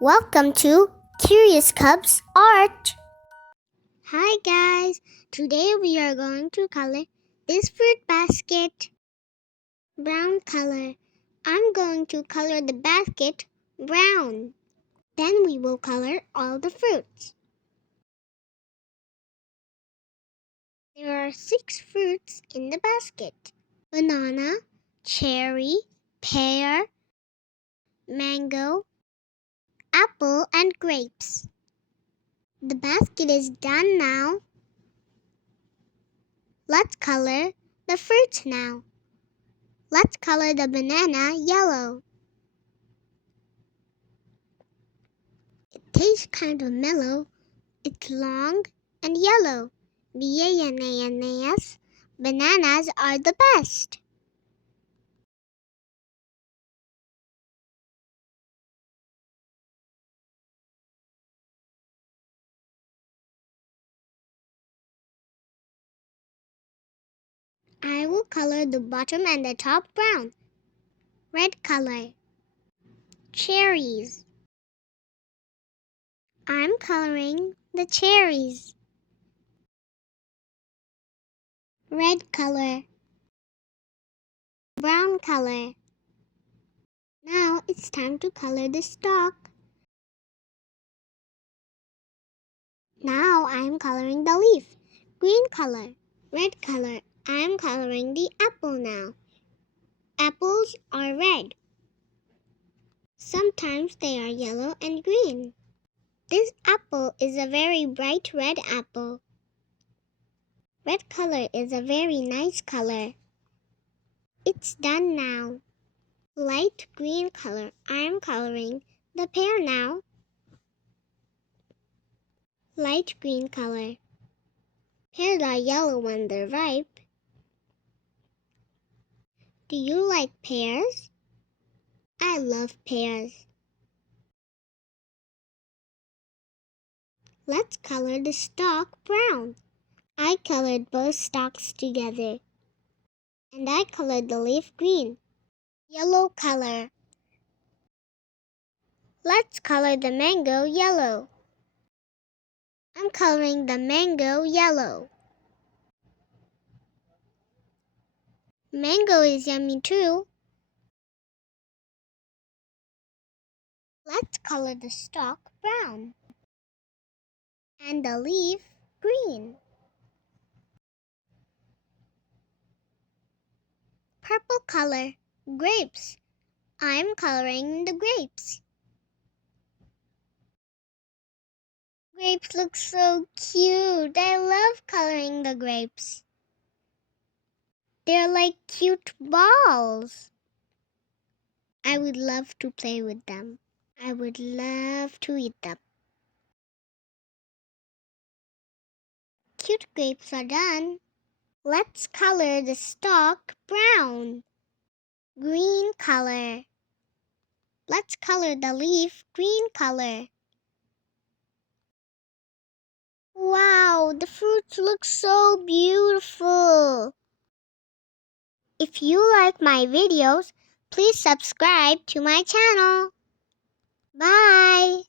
Welcome to Curious Cub's Art. Hi guys, today we are going to color this fruit basket brown color. I'm going to color the basket brown. Then we will color all the fruits. There are 6 fruits in the basket: banana, cherry, pear, mango, apple, and grapes. The basket is done now. Let's color the fruits now. Let's color the banana yellow. It tastes kind of mellow. It's long and yellow. Bananas. Bananas are the best. I will color the bottom and the top brown. Red color. Cherries. I'm coloring the cherries. Red color. Brown color. Now it's time to color the stalk. Now I'm coloring the leaf. Green color. Red color. I'm coloring the apple now. Apples are red. Sometimes they are yellow and green. This apple is a very bright red apple. Red color is a very nice color. It's done now. Light green color. I'm coloring the pear now. Light green color. Pears are yellow when they're ripe. Do you like pears? I love pears. Let's color the stalk brown. I colored both stalks together. And I colored the leaf green. Yellow color. Let's color the mango yellow. I'm coloring the mango yellow. Mango is yummy too. Let's color the stalk brown. And the leaf green. Purple color. Grapes. I'm coloring the grapes. Grapes look so cute. I love coloring the grapes. They're like cute balls. I would love to play with them. I would love to eat them. Cute grapes are done. Let's color the stalk brown. Green color. Let's color the leaf green color. Wow, the fruits look so beautiful. If you like my videos, please subscribe to my channel. Bye.